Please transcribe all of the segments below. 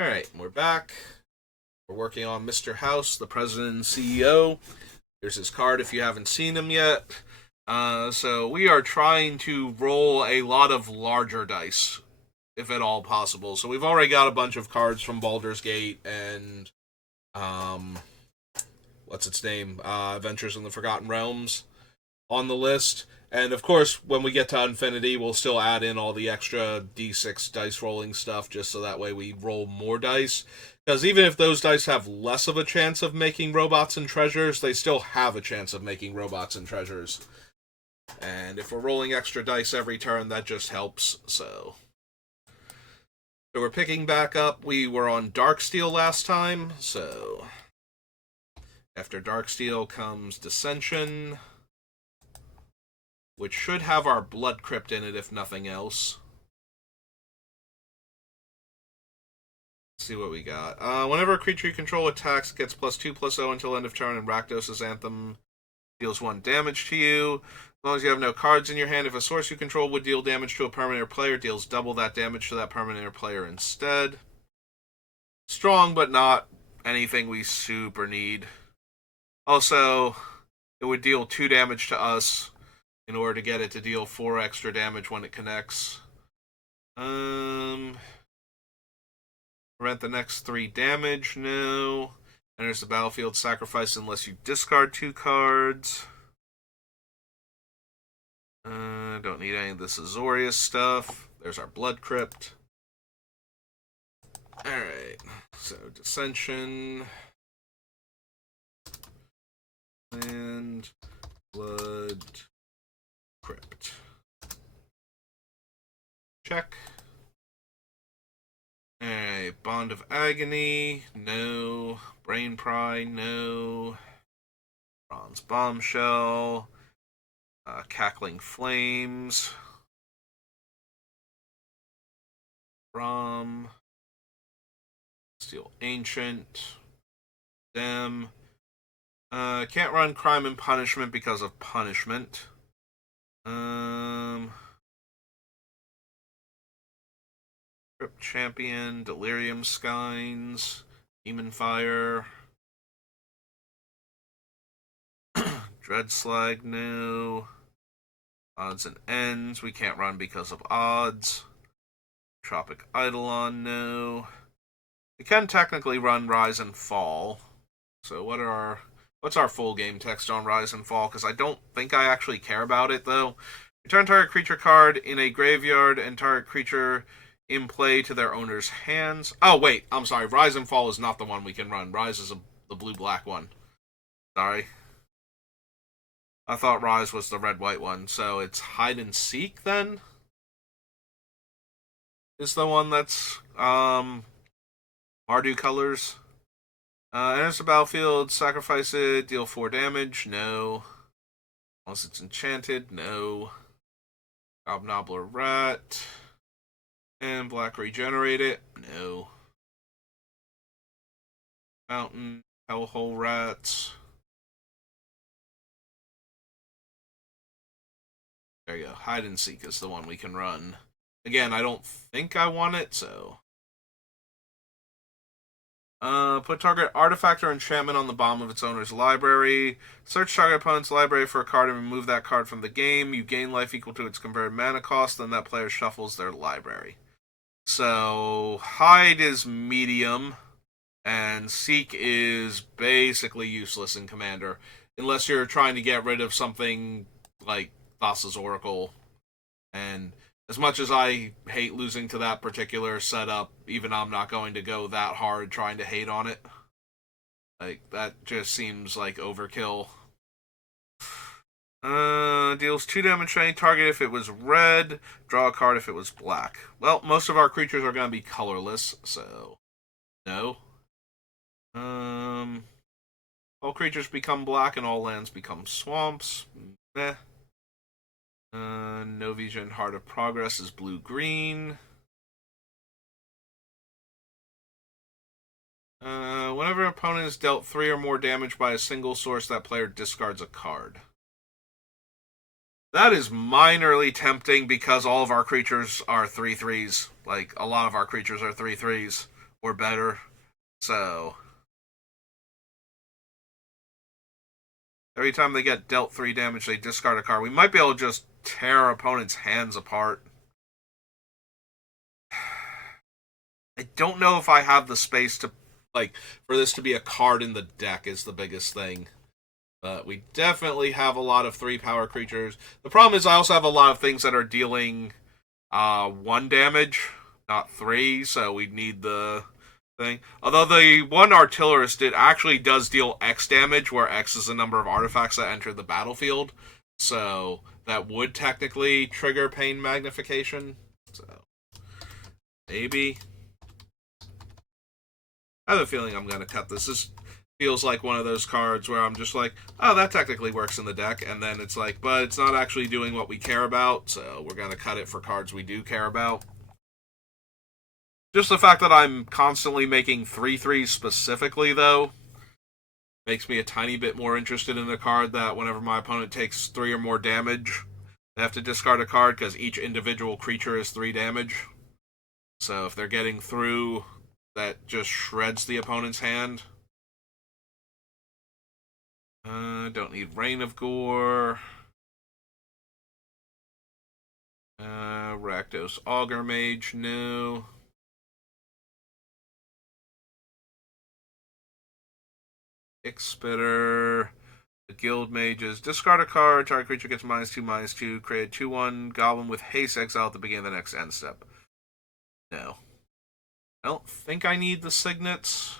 Alright, we're back. We're working on Mr. House, the president and CEO. Here's his card if you haven't seen him yet. So we are trying to roll a lot of larger dice, if at all possible. So we've already got a bunch of cards from Baldur's Gate and um what's its name? Adventures in the Forgotten Realms on the list. And of course, when we get to Infinity, we'll still add in all the extra D6 dice rolling stuff just so that way we roll more dice. Because even if those dice have less of a chance of making robots and treasures, they still have a chance of making robots and treasures. And if we're rolling extra dice every turn, that just helps. So we're picking back up. We were on Darksteel last time, so after Darksteel comes Dissension, which should have our Blood Crypt in it if nothing else. Let's see what we got. Whenever a creature you control attacks, it gets +2/+0 until end of turn, and Rakdos' Anthem deals 1 damage to you. As long as you have no cards in your hand, if a source you control would deal damage to a permanent or player, deals double that damage to that permanent or player instead. Strong, but not anything we super need. Also, it would deal 2 damage to us in order to get it to deal 4 extra damage when it connects. Prevent the next 3 damage, no. Enters the battlefield, sacrifice unless you discard 2 cards. Don't need any of this Azorius stuff. There's our Blood Crypt. Alright, so Dissension. And Blood Crypt. Check. Alright, Bond of Agony, no. Brain Pry, no. Bronze Bombshell. Cackling Flames. Rom. Steel Ancient. Them. Can't run Crime and Punishment because of punishment. Crypt Champion, Delirium Skynes, Demon Fire, Dreadslag, no. Odds and Ends, we can't run because of odds. Tropic Eidolon, no. We can technically run Rise and Fall. So what's our full game text on Rise and Fall? Because I don't think I actually care about it, though. Return target creature card in a graveyard and target creature in play to their owner's hands. Oh, wait, I'm sorry. Rise and Fall is not the one we can run. Rise is the blue-black one. Sorry. I thought Rise was the red-white one. So it's Hide and Seek, then? Is the one that's, Mardu colors? Enters the battlefield, sacrifice it, deal 4 damage. No. Unless it's enchanted. No. Gobnobbler Rat. And black regenerate it. No. Mountain. Hellhole Rats. There you go. Hide and Seek is the one we can run. Again, I don't think I want it, so... Put target artifact or enchantment on the bottom of its owner's library. Search target opponent's library for a card and remove that card from the game. You gain life equal to its converted mana cost, then that player shuffles their library. So, Hide is medium, and Seek is basically useless in Commander. Unless you're trying to get rid of something like Thassa's Oracle. And as much as I hate losing to that particular setup, even I'm not going to go that hard trying to hate on it. Like, that just seems like overkill. Deals 2 damage to any target if it was red. Draw a card if it was black. Well, most of our creatures are going to be colorless, so... No. All creatures become black and all lands become swamps. Meh. Novision Heart of Progress is blue-green. Whenever an opponent is dealt 3 or more damage by a single source, that player discards a card. That is minorly tempting because all of our creatures are 3/3s. Like, a lot of our creatures are 3/3s. or better. So every time they get dealt 3 damage, they discard a card. We might be able to just tear our opponent's hands apart. I don't know if I have the space to, like, for this to be a card in the deck is the biggest thing. But we definitely have a lot of 3-power creatures. The problem is I also have a lot of things that are dealing 1 damage, not 3, so we need the thing. Although the one Artillerist actually does deal X damage, where X is the number of artifacts that enter the battlefield. So that would technically trigger Pain Magnification. So maybe. I have a feeling I'm going to cut this. This feels like one of those cards where I'm just like, oh, that technically works in the deck. And then it's like, but it's not actually doing what we care about. So we're going to cut it for cards we do care about. Just the fact that I'm constantly making 3/3s specifically, though, makes me a tiny bit more interested in the card that whenever my opponent takes 3 or more damage, they have to discard a card because each individual creature is 3 damage. So if they're getting through, that just shreds the opponent's hand. Don't need Reign of Gore. Rakdos Augur Mage, no. Ixpitter. The Guild Mages. Discard a card. Target creature gets -2/-2. Create a 2/1 Goblin with Haste. Exile at the beginning of the next end step. No. I don't think I need the Signets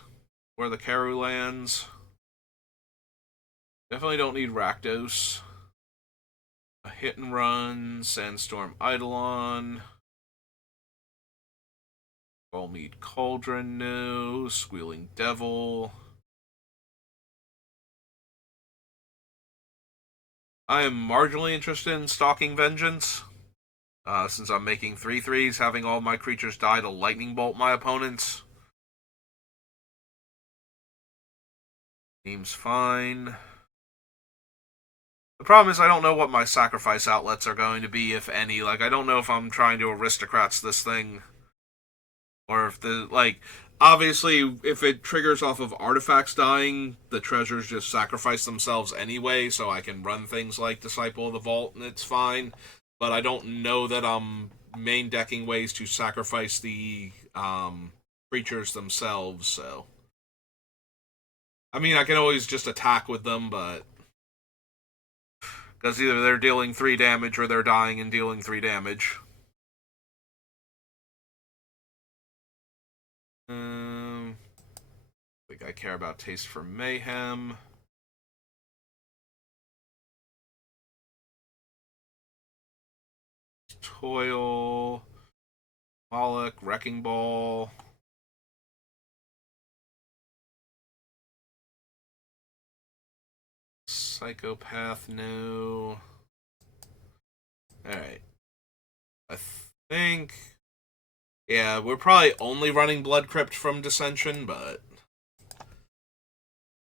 or the Karu lands. Definitely don't need Rakdos. A Hit and Run. Sandstorm Eidolon. Ballmead Cauldron, no. Squealing Devil. I am marginally interested in Stalking Vengeance. Since I'm making 3/3s, having all my creatures die to lightning bolt my opponents seems fine. The problem is I don't know what my sacrifice outlets are going to be, if any. Like, I don't know if I'm trying to aristocrats this thing, or if the, like, obviously, if it triggers off of artifacts dying, the treasures just sacrifice themselves anyway, so I can run things like Disciple of the Vault, and it's fine. But I don't know that I'm main decking ways to sacrifice the creatures themselves, so. I mean, I can always just attack with them, but. Because either they're dealing 3 damage or they're dying and dealing 3 damage. I think I care about Taste for Mayhem. Toil. Moloch. Wrecking Ball. Psychopath, no. Alright. I think. Yeah, we're probably only running Blood Crypt from Dissension, but.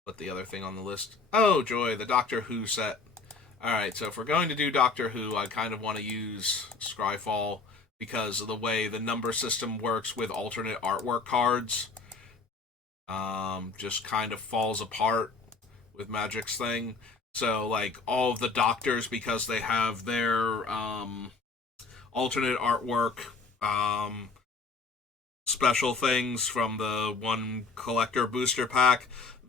Put the other thing on the list. Oh, joy, the Doctor Who set. Alright, so if we're going to do Doctor Who, I kind of want to use Scryfall because of the way the number system works with alternate artwork cards. Just kind of falls apart with Magic's thing. So, like, all of the Doctors, because they have their alternate artwork special things from the one collector booster pack,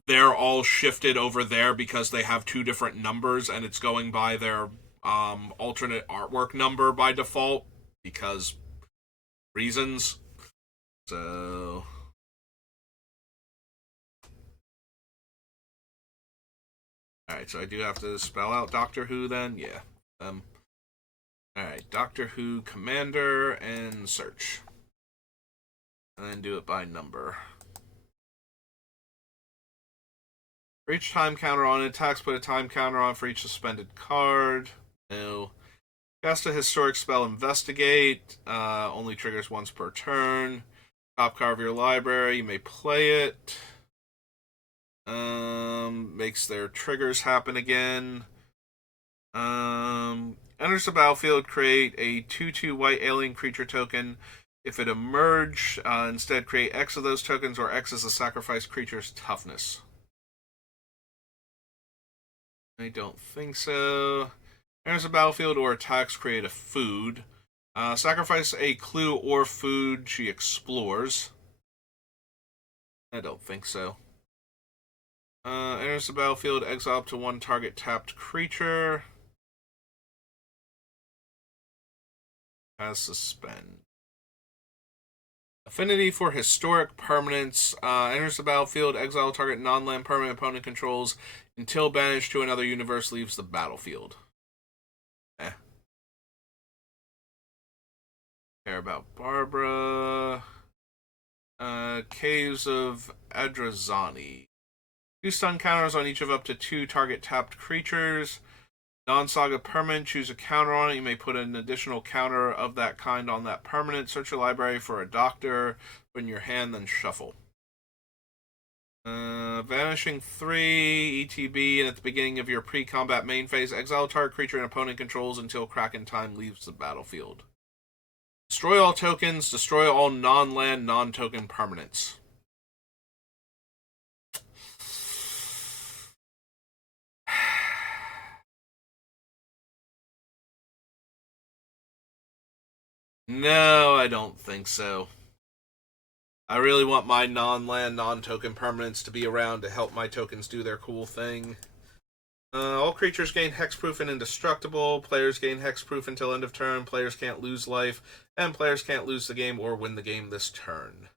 they're all shifted over there because they have 2 different numbers, and it's going by their alternate artwork number by default because reasons. So. Alright, so I do have to spell out Doctor Who then? Yeah. Alright, Doctor Who Commander and search. And then do it by number. For each time counter on attacks, put a time counter on for each suspended card. No. Cast a historic spell, Investigate. Only triggers once per turn. Top card of your library, you may play it. Makes their triggers happen again. Enters the battlefield, create a 2/2 white alien creature token. If it emerge, instead create X of those tokens, or X is the sacrificed creature's toughness. I don't think so. Enters a battlefield or attacks, create a food. Sacrifice a clue or food she explores. I don't think so. Enters the battlefield, exile up to one target tapped creature. Has suspend. Affinity for historic permanents. Enters the battlefield, exile target non-land permanent opponent controls until banished to another universe leaves the battlefield. Care about Barbara. Caves of Adrazani. 2 stun counters on each of up to 2 target tapped creatures. Non-saga permanent, choose a counter on it. You may put an additional counter of that kind on that permanent. Search your library for a doctor. Put in your hand, then shuffle. Vanishing 3, ETB, and at the beginning of your pre-combat main phase, exile target creature and opponent controls until Kraken time leaves the battlefield. Destroy all tokens, destroy all non-land, non-token permanents. No, I don't think so. I really want my non-land, non-token permanents to be around to help my tokens do their cool thing. All creatures gain hexproof and indestructible. Players gain hexproof until end of turn. Players can't lose life. And players can't lose the game or win the game this turn.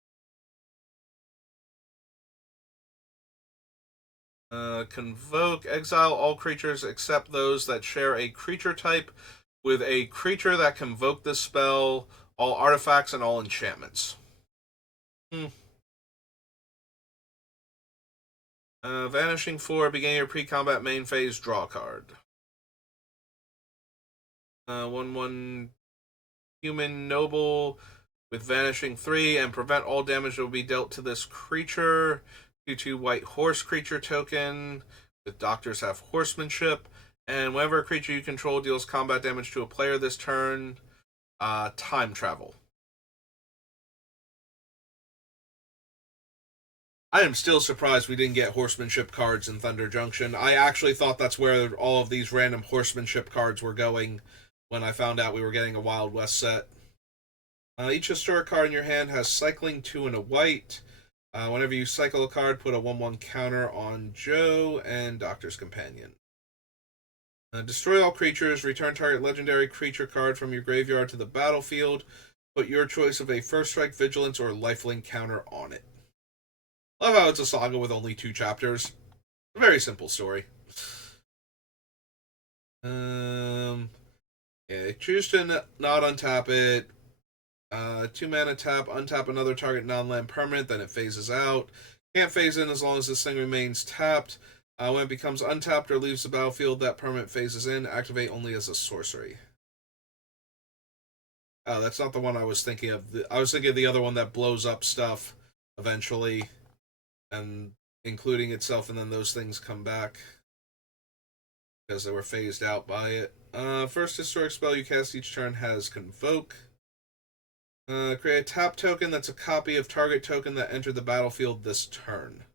Convoke. Exile all creatures except those that share a creature type with a creature that convoke this spell, all artifacts, and all enchantments. Vanishing 4, beginning your pre-combat main phase, draw a card. 1/1 human noble with Vanishing 3, and prevent all damage that will be dealt to this creature. 2/2 white horse creature token, with doctors have horsemanship, and whenever a creature you control deals combat damage to a player this turn, time travel. I am still surprised we didn't get horsemanship cards in Thunder Junction. I actually thought that's where all of these random horsemanship cards were going when I found out we were getting a Wild West set. Each historic card in your hand has cycling 2 and a white. Whenever you cycle a card, put a 1/1 counter on Joe and Doctor's Companion. Destroy all creatures. Return target legendary creature card from your graveyard to the battlefield. Put your choice of a First Strike, Vigilance, or Lifelink counter on it. Love how it's a saga with only 2 chapters. A very simple story. Yeah, choose to not untap it. 2 mana tap, untap another target non-land permanent, then it phases out. Can't phase in as long as this thing remains tapped. When it becomes untapped or leaves the battlefield, that permanent phases in. Activate only as a sorcery. Oh, that's not the one I was thinking of. I was thinking of the other one that blows up stuff eventually, and including itself, and then those things come back because they were phased out by it. First historic spell you cast each turn has Convoke. Create a tap token that's a copy of target token that entered the battlefield this turn.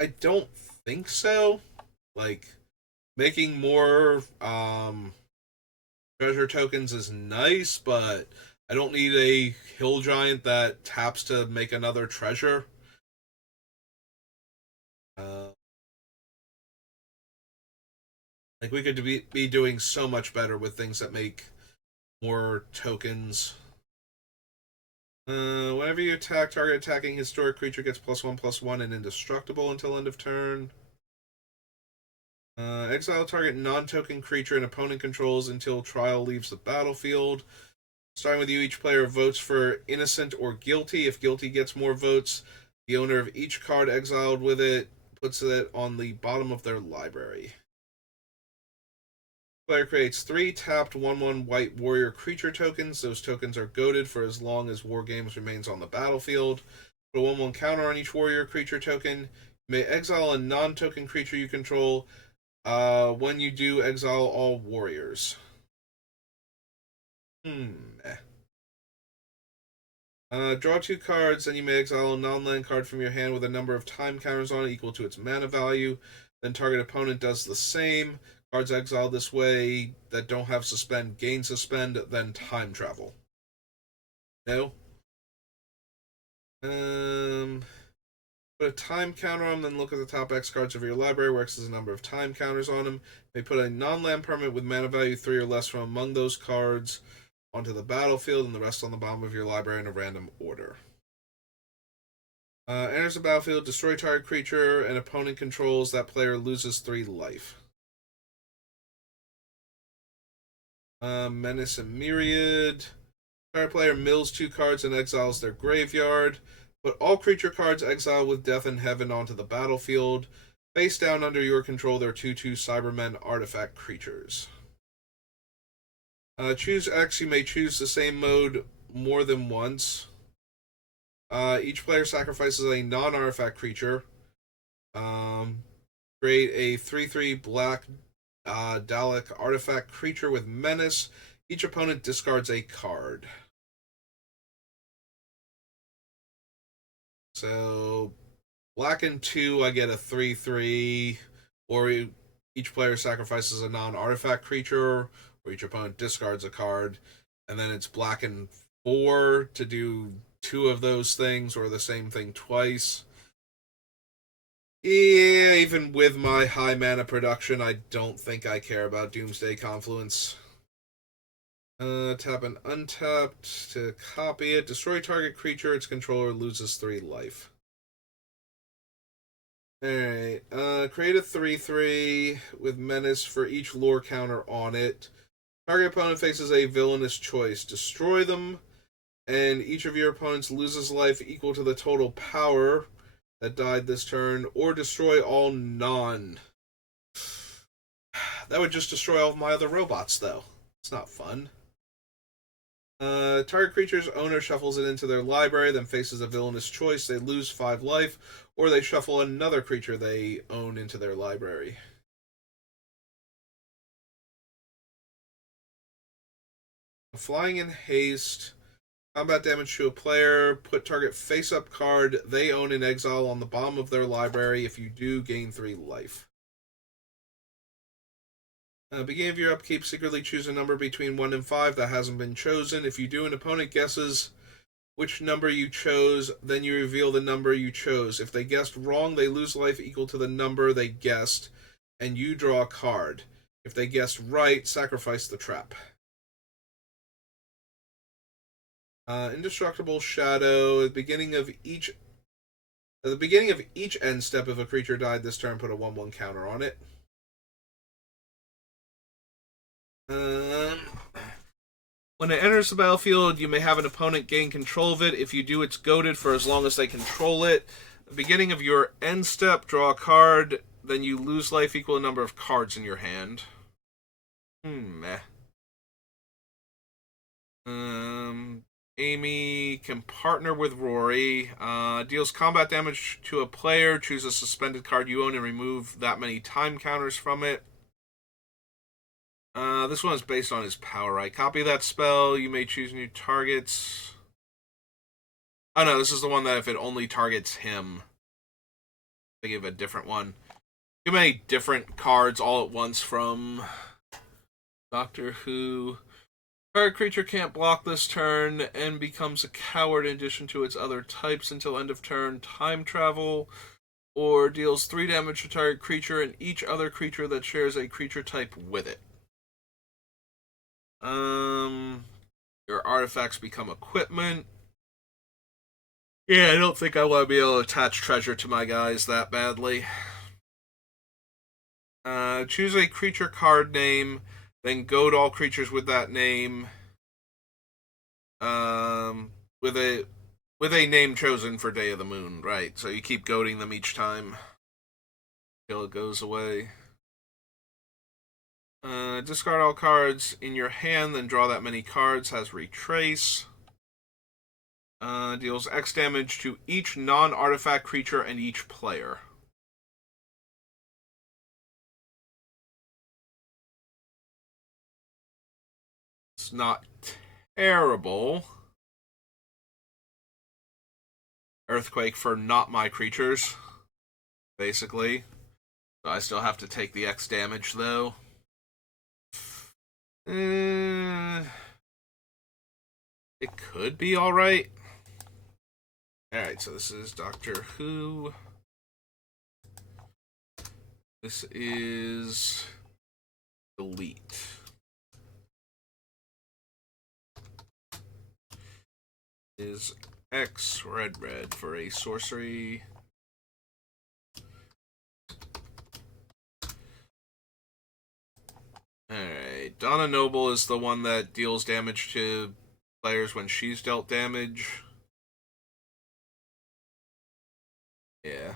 I don't think so. Like, making more treasure tokens is nice, but I don't need a hill giant that taps to make another treasure. Like, we could be doing so much better with things that make more tokens. Whenever you attack, target attacking historic creature gets +1/+1 and indestructible until end of turn. Exile target non-token creature and opponent controls until trial leaves the battlefield. Starting with you, each player votes for innocent or guilty. If guilty gets more votes, the owner of each card exiled with it puts it on the bottom of their library. Player creates 3 tapped 1/1 white warrior creature tokens. Those tokens are goaded for as long as War Games remains on the battlefield. Put a 1/1 counter on each warrior creature token. You may exile a non-token creature you control. When you do, exile all warriors. Draw 2 cards, then you may exile a non-land card from your hand with a number of time counters on it equal to its mana value. Then target opponent does the same. Cards exiled this way that don't have suspend gain suspend, then time travel. No? Put a time counter on them, then look at the top X cards of your library where X is a number of time counters on them. They put a non-land permanent with mana value 3 or less from among those cards onto the battlefield, and the rest on the bottom of your library in a random order. Enters the battlefield, destroy target creature, and opponent controls. That player loses 3 life. Menace and Myriad. Target player mills 2 cards and exiles their graveyard. Put all creature cards exiled with Death in Heaven onto the battlefield. Face down under your control, they're 2/2 Cybermen artifact creatures. Choose X. You may choose the same mode more than once. Each player sacrifices a non-artifact creature. Create a 3/3 black Dalek artifact creature with menace. Each opponent discards a card. So, black and 2, I get a 3/3, or each player sacrifices a non-artifact creature, or each opponent discards a card, and then it's black and 4 to do 2 of those things, or the same thing twice. Yeah, even with my high mana production, I don't think I care about Doomsday Confluence. Tap and untapped to copy it. Destroy target creature. Its controller loses 3 life. Alright. Create a 3/3 with menace for each lore counter on it. Target opponent faces a villainous choice. Destroy them, and each of your opponents loses life equal to the total power that died this turn, or destroy all non. That would just destroy all of my other robots, though. It's not fun. Target creature's owner shuffles it into their library, then faces a villainous choice. They lose 5 life, or they shuffle another creature they own into their library. Flying in haste. Combat damage to a player. Put target face-up card they own in exile on the bottom of their library. If you do, gain 3 life. Beginning of your upkeep, secretly choose a number between 1 and 5 that hasn't been chosen. If you do, an opponent guesses which number you chose, then you reveal the number you chose. If they guessed wrong, they lose life equal to the number they guessed, and you draw a card. If they guessed right, sacrifice the trap. Indestructible Shadow. At the beginning of each end step, if a creature died this turn, put a 1/1 counter on it. When it enters the battlefield, you may have an opponent gain control of it. If you do, it's goaded for as long as they control it. At the beginning of your end step, draw a card. Then you lose life equal to the number of cards in your hand. Meh. Amy can partner with Rory. Deals combat damage to a player. Choose a suspended card you own and remove that many time counters from it. This one is based on his power, right? Copy that spell. You may choose new targets. Oh no, this is the one that if it only targets him. They give a different one. Too many different cards all at once from Doctor Who. Target creature can't block this turn and becomes a coward in addition to its other types until end of turn. Time travel, or deals 3 damage to target creature and each other creature that shares a creature type with it. Your artifacts become equipment. Yeah, I don't think I want to be able to attach treasure to my guys that badly. Choose a creature card name, then goad all creatures with that name. With a name chosen for Day of the Moon, right? So you keep goading them each time until it goes away. Discard all cards in your hand, then draw that many cards. Has retrace. Deals X damage to each non-artifact creature and each player. It's not terrible. Earthquake for not my creatures, basically. So I still have to take the X damage, though. It could be alright. Alright, so this is Doctor Who. This is delete. Is X red for a sorcery. Alright, Donna Noble is the one that deals damage to players when she's dealt damage. Yeah.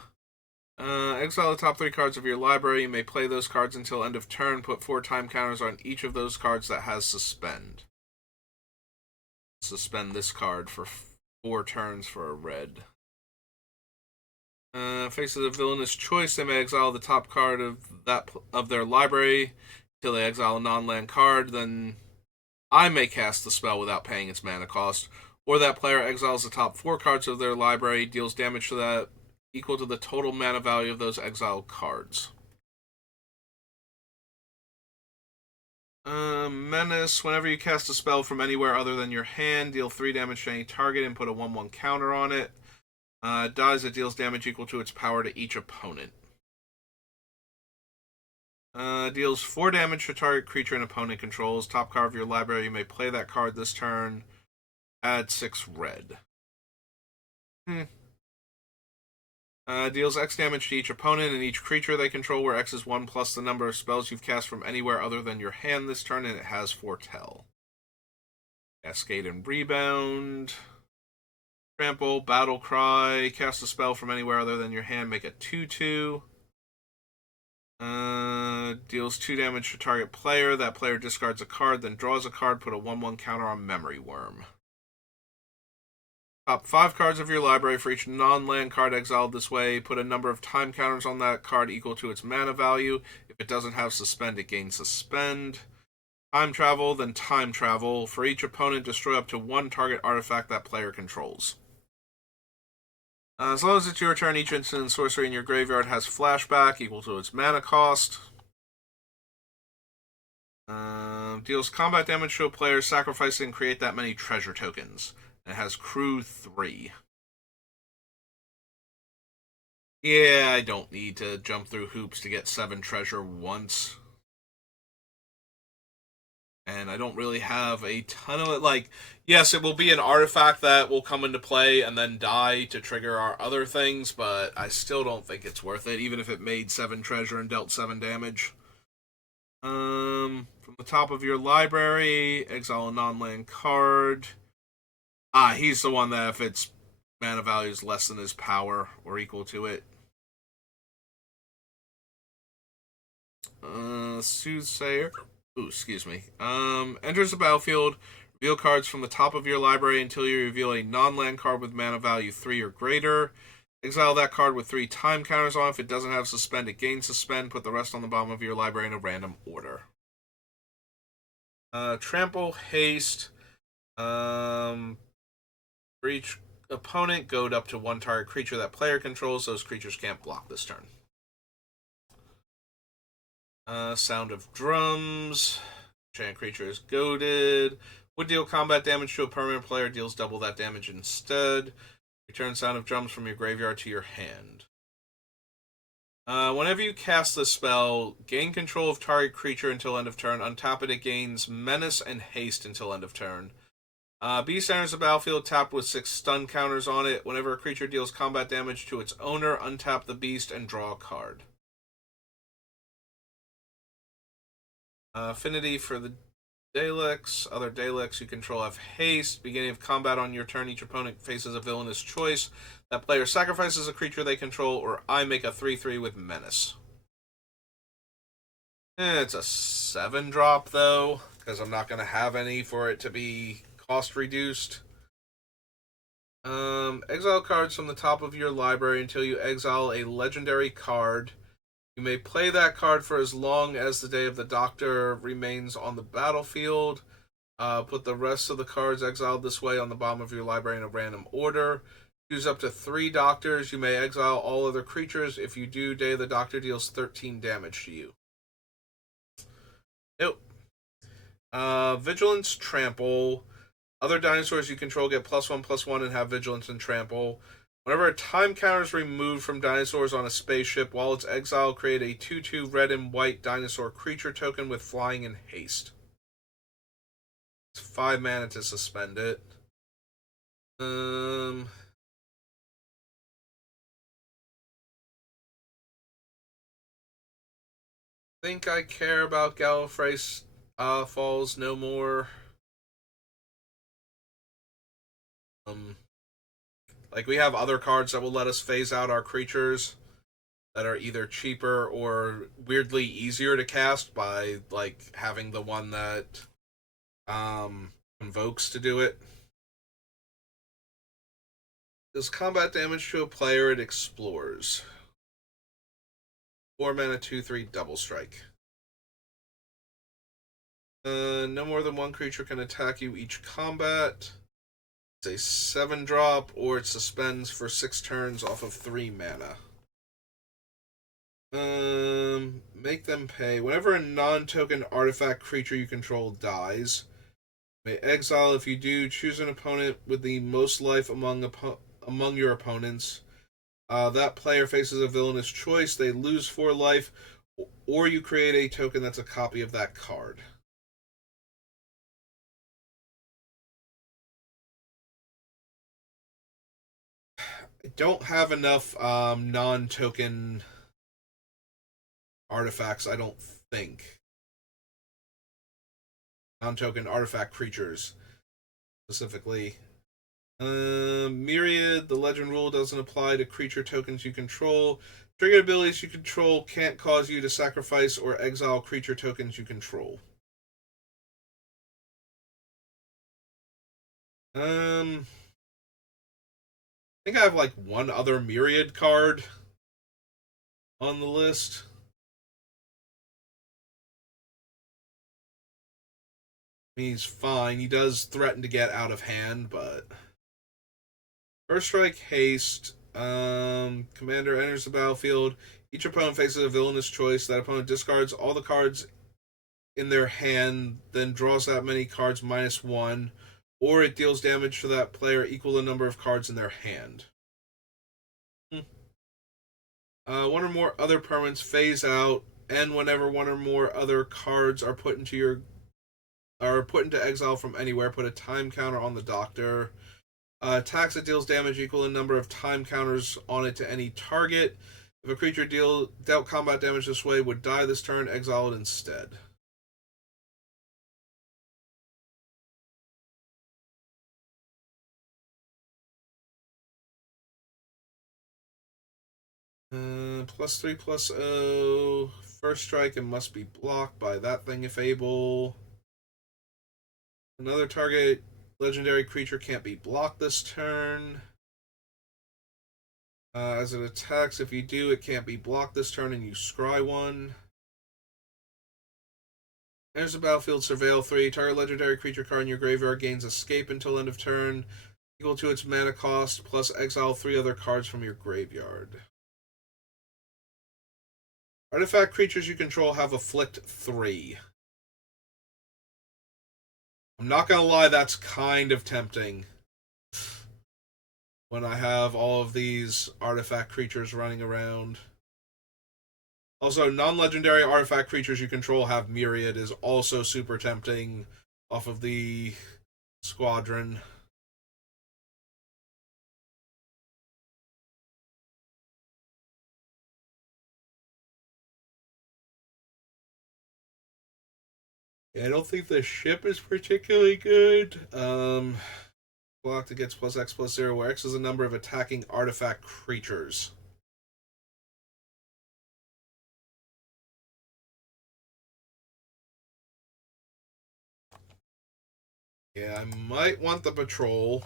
Exile the top 3 cards of your library. You may play those cards until end of turn. Put 4 time counters on each of those cards that has suspend. Suspend this card for 4 turns for a red. Faces a villainous choice. They may exile the top card of their library until they exile a non-land card. Then I may cast the spell without paying its mana cost. Or that player exiles the top 4 cards of their library, deals damage to that equal to the total mana value of those exiled cards. Menace. Whenever you cast a spell from anywhere other than your hand, deal 3 damage to any target and put a 1/1 counter on it. Dies, it deals damage equal to its power to each opponent. Deals 4 damage to target creature and opponent controls. Top card of your library, you may play that card this turn. Add 6 red. Deals X damage to each opponent and each creature they control, where X is 1 plus the number of spells you've cast from anywhere other than your hand this turn, and it has Foretell. Cascade and Rebound. Trample, Battle Cry. Cast a spell from anywhere other than your hand, make a 2/2. Deals 2 damage to target player. That player discards a card, then draws a card, put a 1/1 counter on Memory Worm. Top 5 cards of your library. For each non-land card exiled this way, put a number of time counters on that card equal to its mana value. If it doesn't have suspend, it gains suspend. Time travel, then time travel. For each opponent, destroy up to 1 target artifact that player controls. As long as it's your turn, each instant sorcery in your graveyard has flashback equal to its mana cost. Deals combat damage to a player, sacrificing and create that many treasure tokens. It has crew 3. Yeah, I don't need to jump through hoops to get 7 treasure once. And I don't really have a ton of it. Like, yes, it will be an artifact that will come into play and then die to trigger our other things, but I still don't think it's worth it, even if it made 7 treasure and dealt 7 damage. From the top of your library, exile a non-land card. He's the one that if its mana value is less than his power or equal to it. Soothsayer. Ooh, excuse me. Enters the battlefield. Reveal cards from the top of your library until you reveal a non-land card with mana value 3 or greater. Exile that card with 3 time counters on. If it doesn't have suspend, it gains suspend. Put the rest on the bottom of your library in a random order. Trample, Haste. For each opponent, goad up to 1 target creature that player controls. Those creatures can't block this turn. Sound of Drums. Giant creature is goaded. Would deal combat damage to a permanent player, deals double that damage instead. Return Sound of Drums from your graveyard to your hand. Whenever you cast this spell, gain control of target creature until end of turn. Untap it, it gains Menace and Haste until end of turn. Beast enters the battlefield tapped with 6 stun counters on it. Whenever a creature deals combat damage to its owner, untap the beast and draw a card. Affinity for the Daleks. Other Daleks you control have haste. Beginning of combat on your turn, each opponent faces a villainous choice. That player sacrifices a creature they control, or I make a 3/3 with Menace. It's a 7-drop, though, because I'm not going to have any for it to be cost reduced. Exile cards from the top of your library until you exile a legendary card. You may play that card for as long as the Day of the Doctor remains on the battlefield. Put the rest of the cards exiled this way on the bottom of your library in a random order. Choose up to 3 doctors. You may exile all other creatures. If you do, Day of the Doctor deals 13 damage to you. Nope. Vigilance, Trample. Other dinosaurs you control get +1/+1 and have Vigilance and Trample. Whenever a time counter is removed from dinosaurs on a spaceship, while it's exiled, create a 2/2 red and white dinosaur creature token with flying and haste. It's 5 mana to suspend it. Think I care about Gallifrey Falls no more. Like, we have other cards that will let us phase out our creatures that are either cheaper or weirdly easier to cast by, like, having the one that invokes to do it. Does combat damage to a player, it explores. 4 mana, 2/3 double strike. No more than one creature can attack you each combat. It's a 7-drop, or it suspends for 6 turns off of 3 mana. Make them pay. Whenever a non-token artifact creature you control dies, you may exile. If you do, choose an opponent with the most life among your opponents. That player faces a villainous choice. They lose 4 life, or you create a token that's a copy of that card. I don't have enough non-token artifacts, I don't think. Non-token artifact creatures, specifically. Myriad, the legend rule doesn't apply to creature tokens you control. Trigger abilities you control can't cause you to sacrifice or exile creature tokens you control. I think I have like one other Myriad card on the list. He's fine. He does threaten to get out of hand, but First Strike, Haste. Commander enters the battlefield. Each opponent faces a villainous choice. That opponent discards all the cards in their hand, then draws that many cards -1, or it deals damage to that player equal the number of cards in their hand. One or more other permanents phase out, and whenever one or more other cards are put into exile from anywhere, put a time counter on the Doctor. Attacks that deals damage equal the number of time counters on it to any target. If a creature dealt combat damage this way would die this turn, exile it instead. +3/+0. First strike and must be blocked by that thing if able. Another target legendary creature can't be blocked this turn. As it attacks, if you do, it can't be blocked this turn and you scry one. There's a battlefield surveil 3. Target legendary creature card in your graveyard gains escape until end of turn, equal to its mana cost, plus exile 3 other cards from your graveyard. Artifact creatures you control have Afflict 3. I'm not gonna lie, that's kind of tempting. When I have all of these artifact creatures running around. Also, non-legendary artifact creatures you control have Myriad is also super tempting off of the Squadron. Yeah, I don't think the ship is particularly good. Blocked against +X/+0, where X is the number of attacking artifact creatures. Yeah, I might want the patrol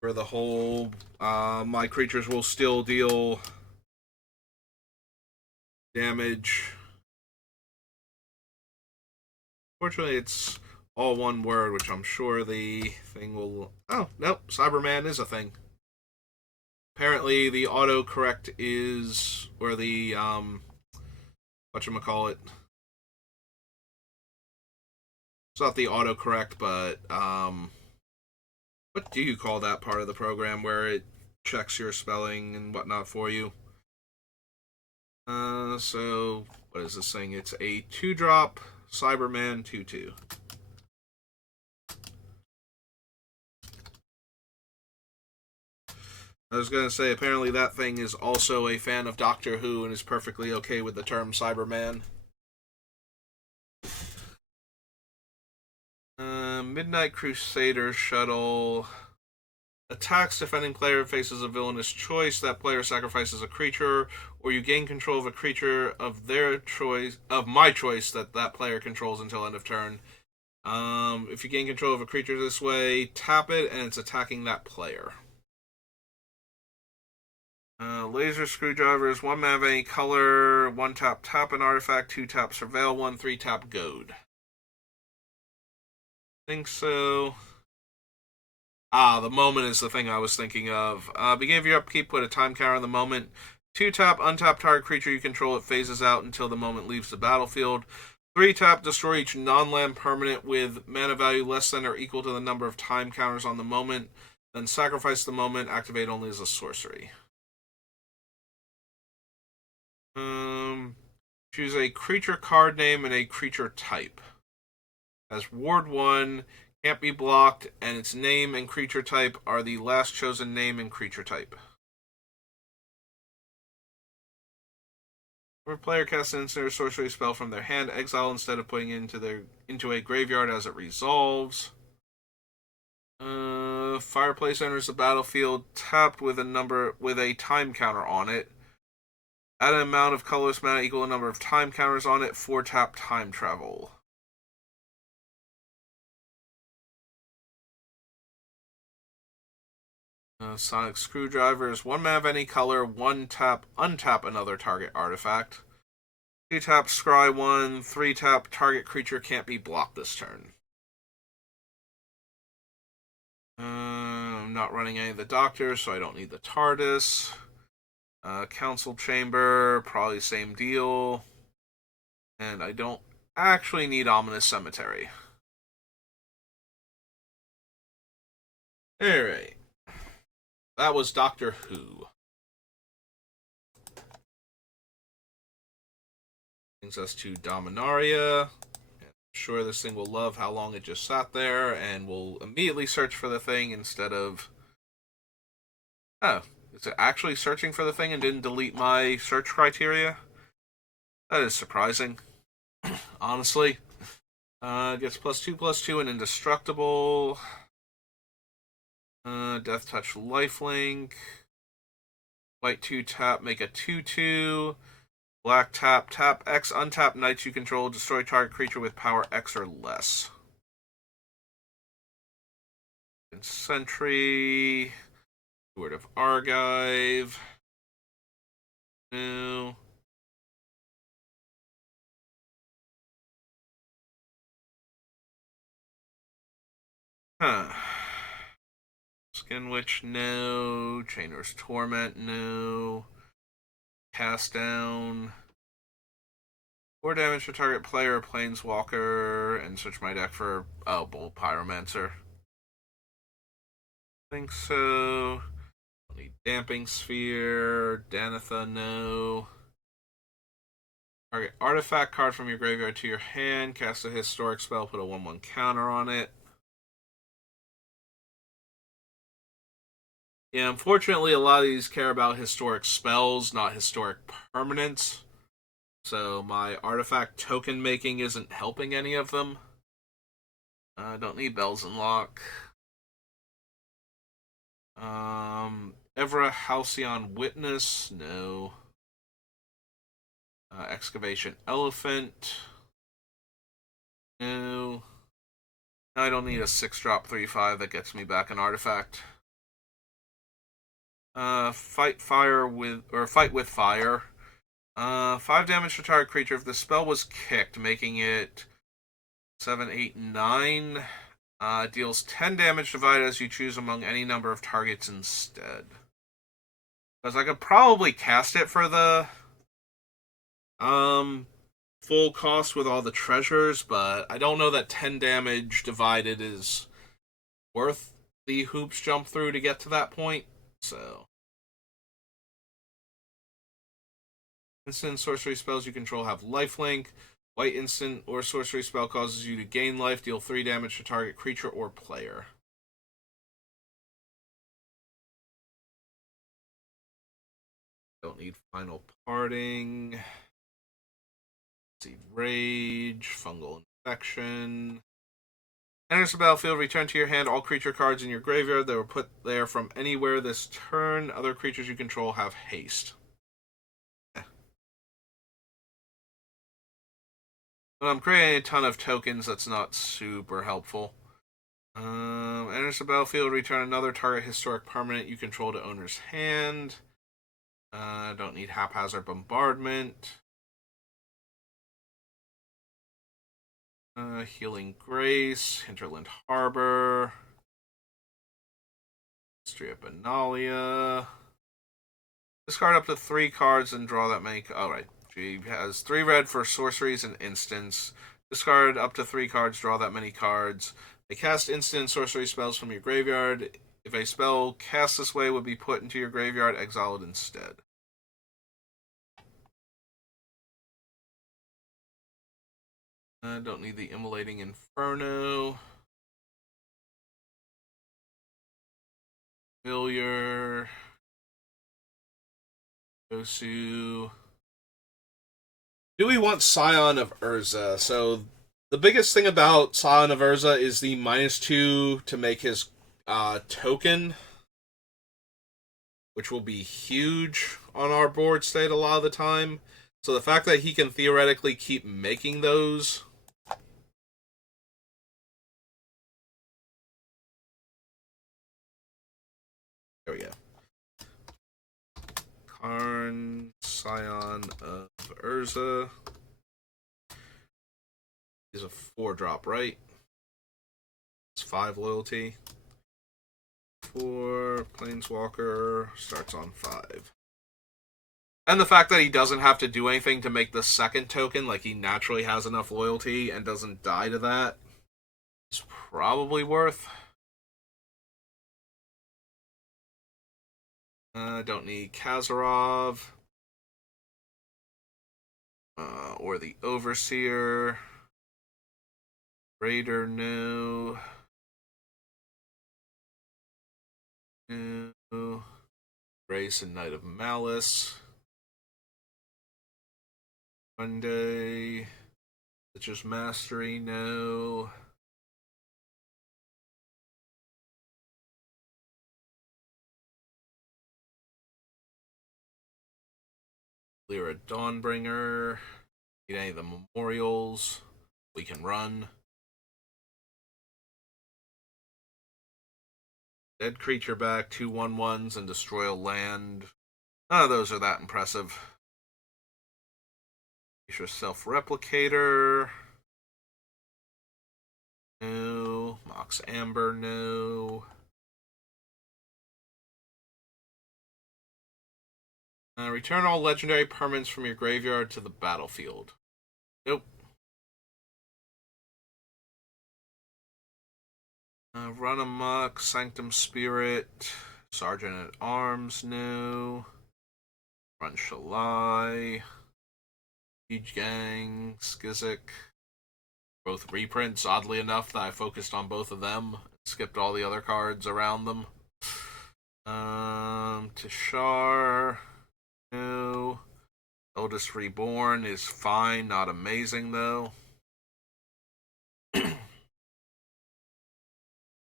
for the whole. My creatures will still deal damage. Fortunately, it's all one word, which I'm sure the thing will. Oh, nope. Cyberman is a thing. Apparently, the autocorrect is. Or the. Whatchamacallit. It's not the autocorrect, but. What do you call that part of the program where it checks your spelling and whatnot for you? So. What is this thing? It's a 2-drop Cyberman 2-2. I was going to say, apparently that thing is also a fan of Doctor Who and is perfectly okay with the term Cyberman. Midnight Crusader shuttle attacks defending player faces a villainous choice. That player sacrifices a creature, or you gain control of a creature of their choice, of my choice, that player controls until end of turn. If you gain control of a creature this way, tap it, and it's attacking that player. Laser screwdrivers, 1 mana of any color, 1 tap, tap an artifact, 2 tap, surveil 1, 3 tap, goad. I think so. The moment is the thing I was thinking of. Beginning of your upkeep, put a time counter on the moment. 2 tap, untap target creature you control, it phases out until the moment leaves the battlefield. 3 tap, destroy each non-land permanent with mana value less than or equal to the number of time counters on the moment. Then sacrifice the moment, activate only as a sorcery. Choose a creature card name and a creature type. As Ward 1, can't be blocked, and its name and creature type are the last chosen name and creature type. If a player casts an instant or sorcery spell from their hand, exile instead of putting it into a graveyard as it resolves. Fireplace enters the battlefield tapped with a time counter on it. Add an amount of colorless mana equal to the number of time counters on it. 4 tap time travel. Sonic Screwdrivers, 1 mana of any color, 1 tap, untap another target artifact. 2 tap, scry 1, 3 tap, target creature can't be blocked this turn. I'm not running any of the Doctors, so I don't need the TARDIS. Council Chamber, probably same deal. And I don't actually need Ominous Cemetery. Alright. That was Doctor Who. Brings us to Dominaria. I'm sure this thing will love how long it just sat there and will immediately search for the thing instead of. Oh, is it actually searching for the thing and didn't delete my search criteria? That is surprising. Honestly. Gets +2/+2 and indestructible. Death Touch Lifelink. White 2 tap, make a 2/2. Black tap, tap X, untap knights you control, destroy target creature with power X or less. Sentry. Word of Argive. No. Huh. Skin Witch, no. Chainer's Torment, no. Cast Down. 4 damage to target player, Planeswalker, and search my deck for. Oh, Bolt Pyromancer. I think so. I'll need Damping Sphere. Danitha, no. Target artifact card from your graveyard to your hand. Cast a historic spell, put a 1/1 counter on it. Yeah, unfortunately, a lot of these care about historic spells, not historic permanents. So my artifact token making isn't helping any of them. I don't need Bells and Lock. Evra Halcyon Witness, no. Excavation Elephant, no. I don't need a 6-drop 3/5 that gets me back an artifact. Fight with fire. 5 damage to target creature if the spell was kicked, making it 7, 8, 9. Deals 10 damage divided as you choose among any number of targets instead. Because I could probably cast it for the full cost with all the treasures, but I don't know that 10 damage divided is worth the hoops jump through to get to that point. So, instant sorcery spells you control have lifelink. White instant or sorcery spell causes you to gain life, deal 3 damage to target creature or player. Don't need final parting. Let's see, rage, fungal infection. Enters the battlefield, return to your hand all creature cards in your graveyard that were put there from anywhere this turn. Other creatures you control have haste. But I'm creating a ton of tokens, that's not super helpful. Enters the battlefield, return another target historic permanent you control to owner's hand. Don't need haphazard bombardment. Healing Grace, Hinterland Harbor, History of Benalia. Discard up to 3 cards and draw that many. Alright, she has 3 red for sorceries and instants. Discard up to 3 cards, draw that many cards. They cast instant and sorcery spells from your graveyard. If a spell cast this way would be put into your graveyard, exile it instead. Don't need the Immolating Inferno. Failure. Gosu. Do we want Scion of Urza? So the biggest thing about Scion of Urza is the -2 to make his token, which will be huge on our board state a lot of the time. So the fact that he can theoretically keep making those. There we go. Karn, Scion of Urza. He's a 4-drop, right? It's 5 loyalty. 4, Planeswalker, starts on 5. And the fact that he doesn't have to do anything to make the second token, like he naturally has enough loyalty and doesn't die to that, is probably worth. Don't need Kazarov. Or the Overseer. Raider, no. No. Grace and Knight of Malice. Monday. Just Mastery, no. Lyra Dawnbringer. Need any of the memorials we can run. Dead creature back, 2/1/1s, and destroy a land. None of those are that impressive. Future Self-Replicator. No. Mox Amber, no. Return all legendary permanents from your graveyard to the battlefield. Nope. Run Amok, Sanctum Spirit, Sergeant at Arms, no. Run Shalai, Siege Gang, Skizik. Both reprints, oddly enough, that I focused on both of them. Skipped all the other cards around them. Tishar, no. Eldest Reborn is fine, not amazing though.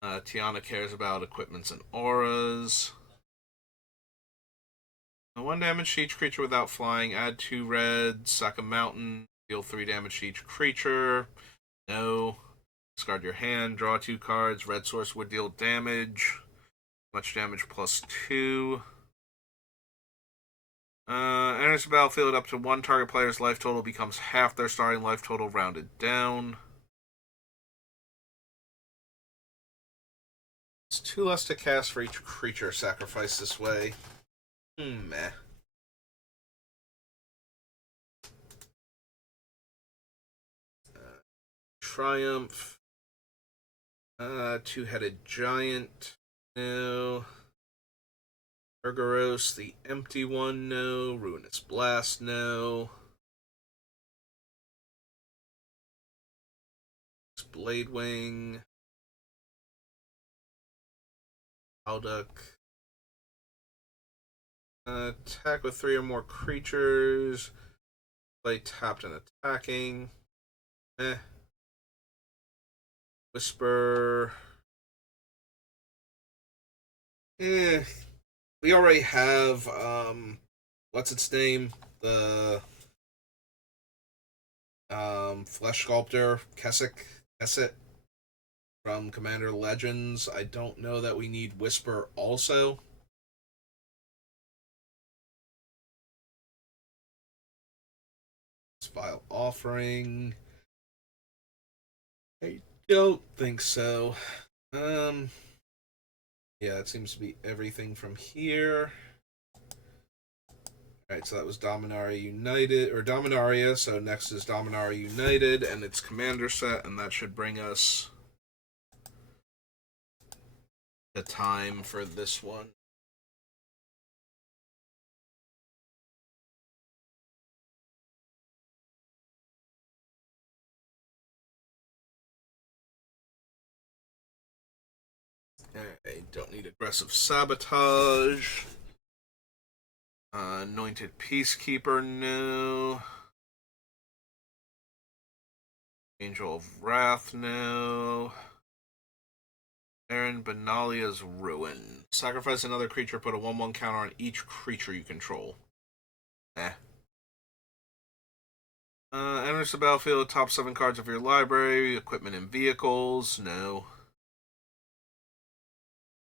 Tiana cares about equipments and auras. 1 damage to each creature without flying. Add 2 red. Sack a mountain. Deal 3 damage to each creature. No. Discard your hand. Draw 2 cards. Red source would deal damage. Much damage +2. Enters the battlefield up to 1 target player's life total becomes half their starting life total rounded down. It's 2 less to cast for each creature sacrificed this way. Meh. Triumph. Two-headed giant. No. Urgaros, the empty one, no. Ruinous Blast, no. Bladewing. Alduck. Attack with 3 or more creatures. Play tapped and attacking. Whisper. We already have, what's its name? The, Flesh Sculptor, Kesset from Commander Legends. I don't know that we need Whisper also. Vile Offering. I don't think so. Yeah, it seems to be everything from here. Alright, so that was Dominaria United, or Dominaria, so next is Dominaria United, and its commander set, and that should bring us the time for this one. I don't need Aggressive Sabotage. Anointed Peacekeeper, no. Angel of Wrath, no. Aaron Benalia's Ruin. Sacrifice another creature, put a 1/1 counter on each creature you control. Enters the battlefield, top 7 cards of your library, equipment and vehicles, no.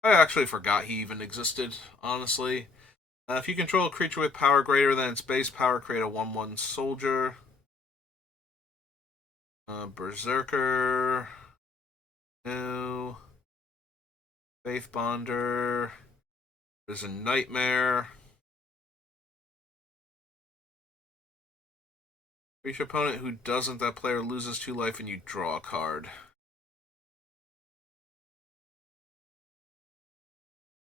I actually forgot he even existed, honestly. If you control a creature with power greater than its base power, create a 1/1 soldier. Berserker. No. Faith Bonder. There's a Nightmare. For each opponent who doesn't, that player loses 2 life and you draw a card.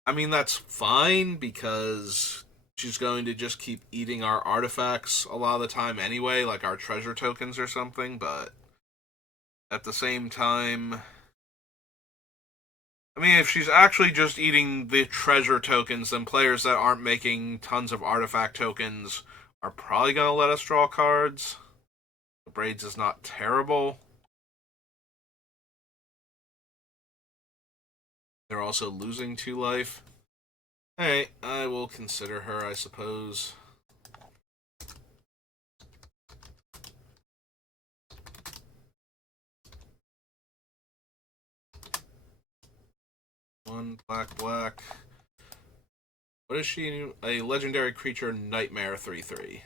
I mean, that's fine because she's going to just keep eating our artifacts a lot of the time anyway, like our treasure tokens or something, but at the same time, I mean, if she's actually just eating the treasure tokens, then players that aren't making tons of artifact tokens are probably going to let us draw cards. The Braids is not terrible. They're also losing 2 life. Alright, I will consider her, I suppose. One black. What is she? A legendary creature, Nightmare 3/3.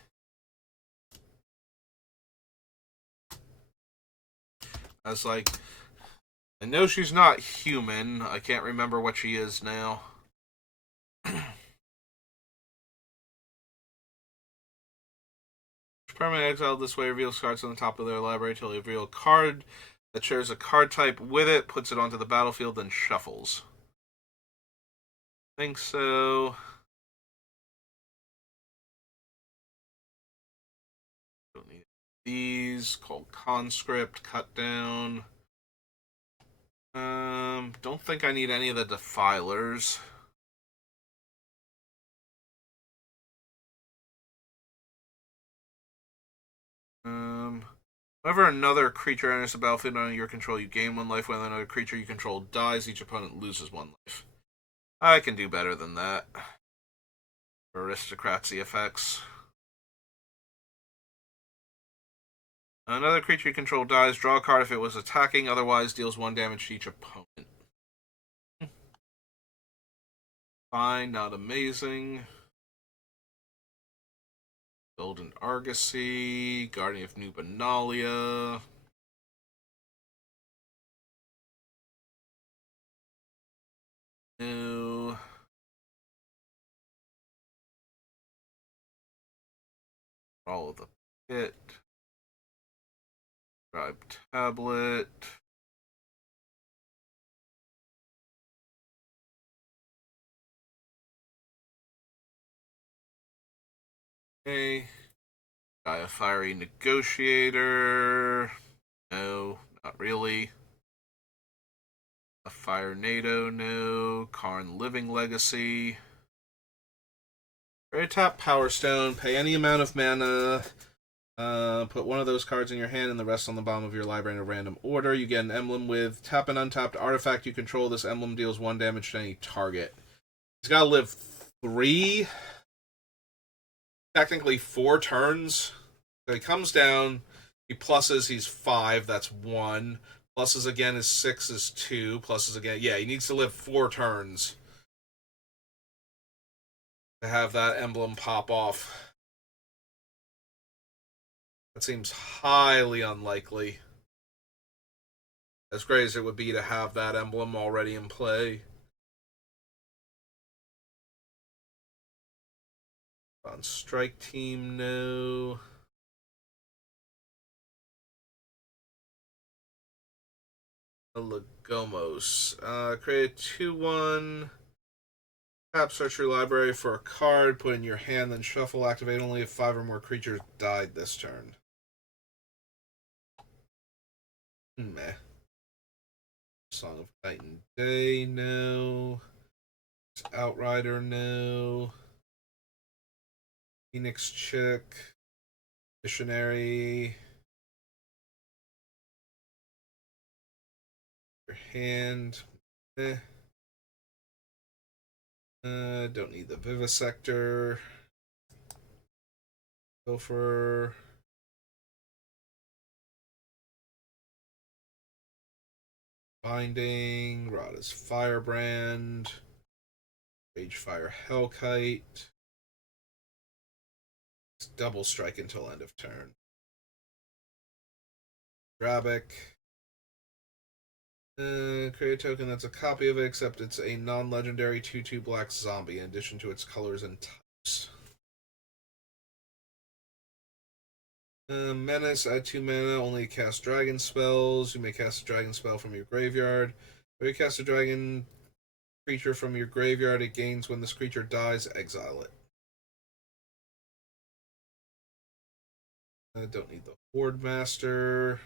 I was like, I know she's not human. I can't remember what she is now. Permanent exile this way reveals cards on the top of their library till they reveal a card that shares a card type with it, puts it onto the battlefield, then shuffles. I think so. Don't need these. Called Conscript, cut down. Don't think I need any of the Defilers. Whenever another creature enters the battlefield under your control, you gain 1 life. When another creature you control dies, each opponent loses 1 life. I can do better than that. Aristocracy effects. Another creature you control dies. Draw a card if it was attacking. Otherwise, deals 1 damage to each opponent. Fine, not amazing. Golden Argosy. Guardian of New Benalia. All of the pit. Drive tablet. Okay. Gaia Fiery Negotiator. No, not really. A Fire NATO, no. Karn Living Legacy. Ready to tap Power Stone. Pay any amount of mana. Put one of those cards in your hand and the rest on the bottom of your library in a random order. You get an emblem with tap an untapped artifact you control. This emblem deals 1 damage to any target. He's got to live 3, technically 4 turns. So he comes down, he pluses, he's 5, that's 1. Pluses again is 6 is 2. Pluses again, yeah, he needs to live 4 turns to have that emblem pop off. That seems highly unlikely. As great as it would be to have that emblem already in play. On Strike Team, no. Lagomos. Create a 2/1. Tap, search your library for a card, put in your hand, then shuffle. Activate only if 5 or more creatures died this turn. Meh. Song of Night and Day, no. Outrider, no. Phoenix Chick. Missionary. Your hand. Eh. Don't need the Vivisector. Go for Binding. Rada's Firebrand. Ragefire Hellkite. It's double strike until end of turn. Drabic. Create a token that's a copy of it, except it's a non-legendary 2/2 black zombie in addition to its colors and types. Menace, add 2 mana, only cast dragon spells. You may cast a dragon spell from your graveyard. If you cast a dragon creature from your graveyard, it gains when this creature dies, exile it. I don't need the Horde Master.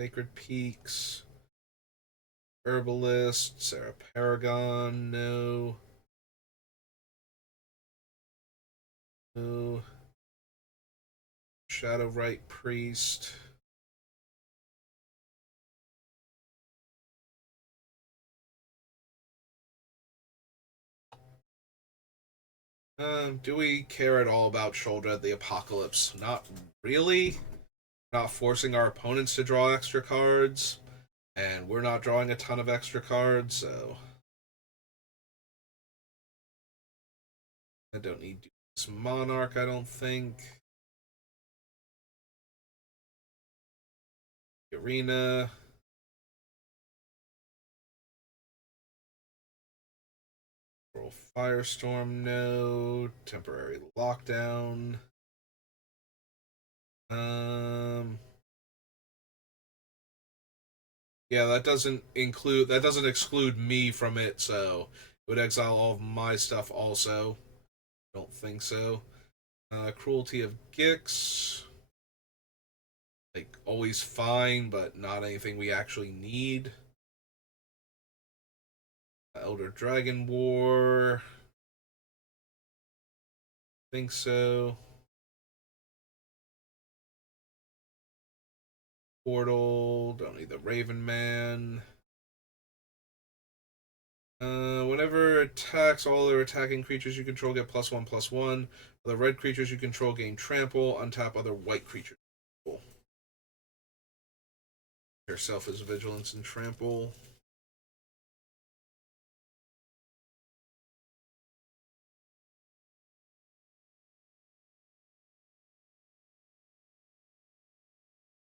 Sacred Peaks. Herbalist. Sarah Paragon, no. No. Shadowrite Priest. Do we care at all about Sheoldred the Apocalypse? Not really. Not forcing our opponents to draw extra cards, and we're not drawing a ton of extra cards, so I don't need this Monarch, I don't think. Arena. Roll Firestorm, no. Temporary Lockdown. Yeah, that doesn't exclude me from it, so it would exile all of my stuff also. Don't think so. Cruelty of Gix. Like, always fine, but not anything we actually need. Elder Dragon War. Think so. Portal. Don't need the Raven Man. Whenever attacks, all other attacking creatures you control get +1/+1. The red creatures you control gain trample. Untap other white creatures. Cool. Yourself is vigilance and trample.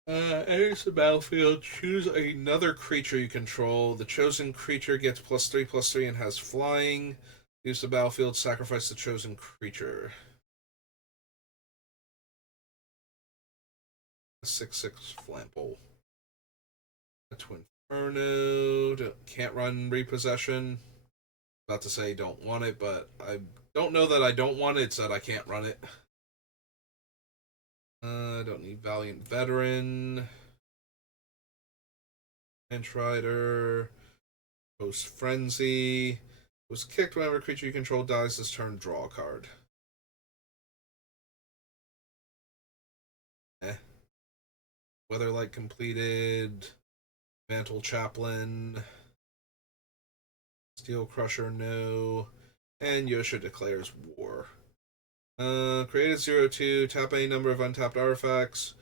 Enters the battlefield, choose another creature you control. The chosen creature gets +3/+3 and has flying. Use the battlefield, sacrifice the chosen creature. A 6/6 Flample. A Twin Inferno. Can't run Repossession. About to say don't want it, but I don't know that I don't want it. It's that I can't run it. I don't need Valiant Veteran. Bench Rider. Post Frenzy. Was kicked whenever a creature you control dies this turn, draw a card. Weatherlight completed. Mantle Chaplain. Steel Crusher, no. And Yosha declares war. Create a 0/2, tap any number of untapped artifacts.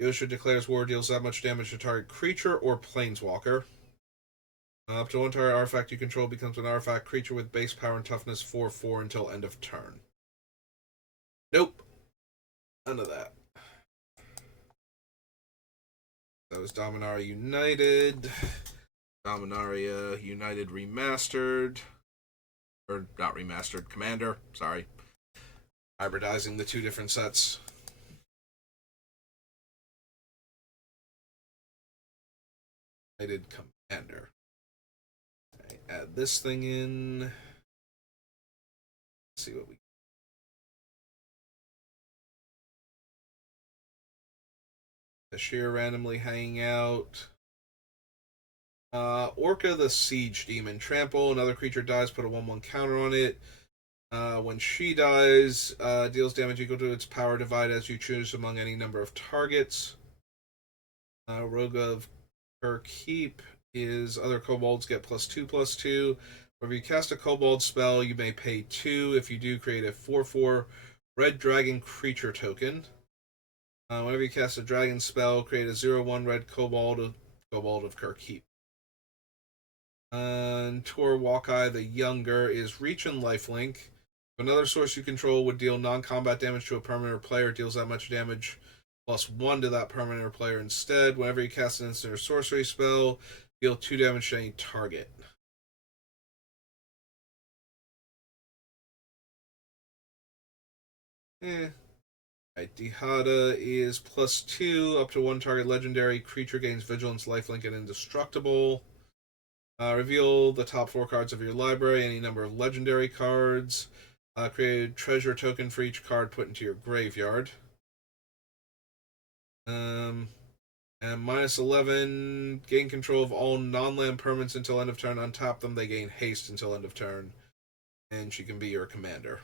Yosha declares war, deals that much damage to target creature or planeswalker. Up to one target artifact you control becomes an artifact creature with base power and toughness 4/4 until end of turn. Nope. None of that. That was Dominaria United. Dominaria United Remastered. Or not remastered, Commander, sorry. Hybridizing the two different sets. United Commander. Okay, add this thing in. Let's see what we. Ashir randomly hanging out. Orca the Siege Demon. Trample. Another creature dies, put a 1/1 counter on it. When she dies, deals damage equal to its power divide as you choose among any number of targets. Rogue of Kirkheap is other kobolds get +2/+2. Whenever you cast a kobold spell, you may pay 2. If you do, create a 4/4 red dragon creature token. Whenever you cast a dragon spell, create a 0/1 red kobold of Kirkheap. Tor Walkeye the Younger is Reach and Lifelink. Another source you control would deal non-combat damage to a permanent or player, deals that much damage +1 to that permanent or player instead. Whenever you cast an instant or sorcery spell, deal 2 damage to any target. Right, Dihada is +2, up to 1 target legendary creature gains vigilance, lifelink, and indestructible. Reveal the top 4 cards of your library, any number of legendary cards. Create a treasure token for each card put into your graveyard. And -11, gain control of all non-land permanents until end of turn. Untap them, they gain haste until end of turn. And she can be your commander.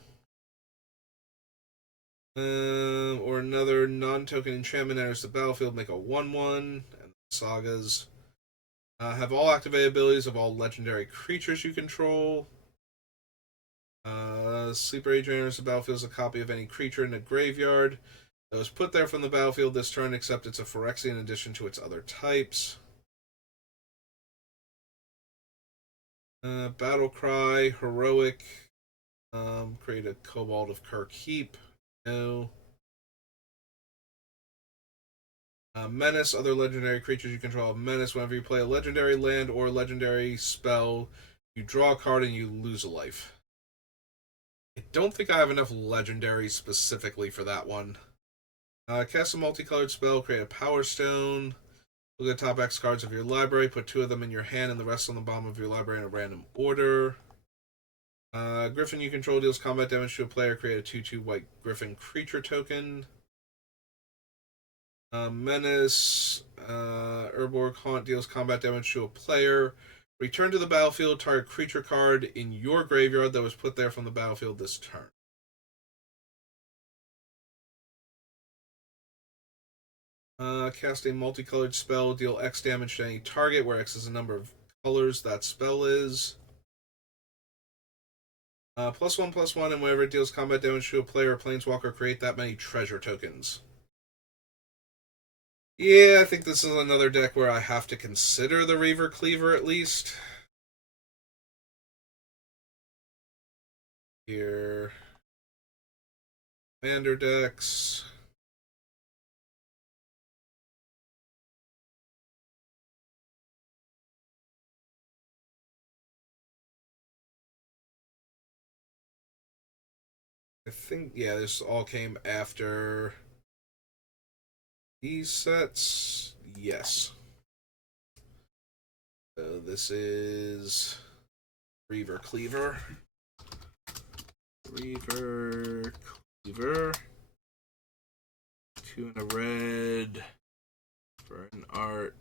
Or another non-token enchantment enters the battlefield, make a 1/1. And sagas. Have all activated abilities of all legendary creatures you control. Sleeper Agent enters the battlefield as a copy of any creature in the graveyard that was put there from the battlefield this turn, except it's a Phyrexia in addition to its other types. Battle Cry, Heroic. Create a Kobold of Kirkheap. No. Menace, other legendary creatures you control have Menace. Whenever you play a legendary land or legendary spell, you draw a card and you lose a life. I don't think I have enough legendaries specifically for that one. Cast a multicolored spell, create a Power Stone. Look at the top X cards of your library, put 2 of them in your hand and the rest on the bottom of your library in a random order. Griffin you control deals combat damage to a player, create a 2/2 white Griffin creature token. Menace, Urborg Haunt deals combat damage to a player. Return to the battlefield, target creature card in your graveyard that was put there from the battlefield this turn. Cast a multicolored spell, deal X damage to any target, where X is the number of colors that spell is. +1/+1, and whenever it deals combat damage to a player or planeswalker, create that many treasure tokens. Yeah, I think this is another deck where I have to consider the Reaver Cleaver at least. Here. Commander decks. I think, yeah, this all came after These sets, yes. So this is Reaver Cleaver. Reaver Cleaver. 2 and a red for an art.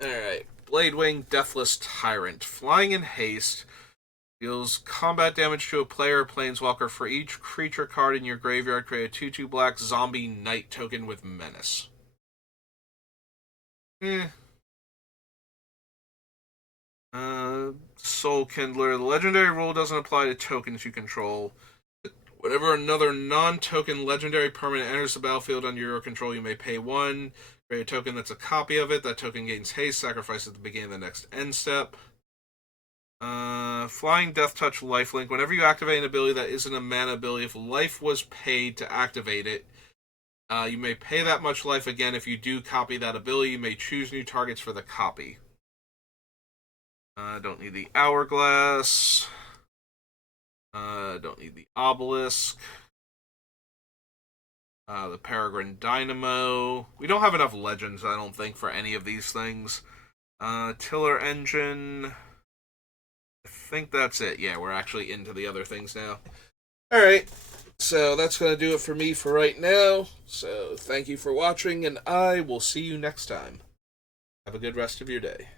Alright. Bladewing Deathless Tyrant. Flying in haste. Deals combat damage to a player or planeswalker. For each creature card in your graveyard, create a 2/2 black zombie knight token with menace. Soul Kindler. The legendary rule doesn't apply to tokens you control. Whenever another non-token legendary permanent enters the battlefield under your control, you may pay 1. Create a token that's a copy of it. That token gains haste. Sacrifice at the beginning of the next end step. Flying Death Touch Lifelink. Whenever you activate an ability that isn't a mana ability, if life was paid to activate it, you may pay that much life again. If you do copy that ability, you may choose new targets for the copy. Don't need the Hourglass. Don't need the Obelisk. The Peregrine Dynamo. We don't have enough legends, I don't think, for any of these things. Tiller Engine. I think that's it. Yeah, we're actually into the other things now. Alright, so that's going to do it for me for right now. So thank you for watching, and I will see you next time. Have a good rest of your day.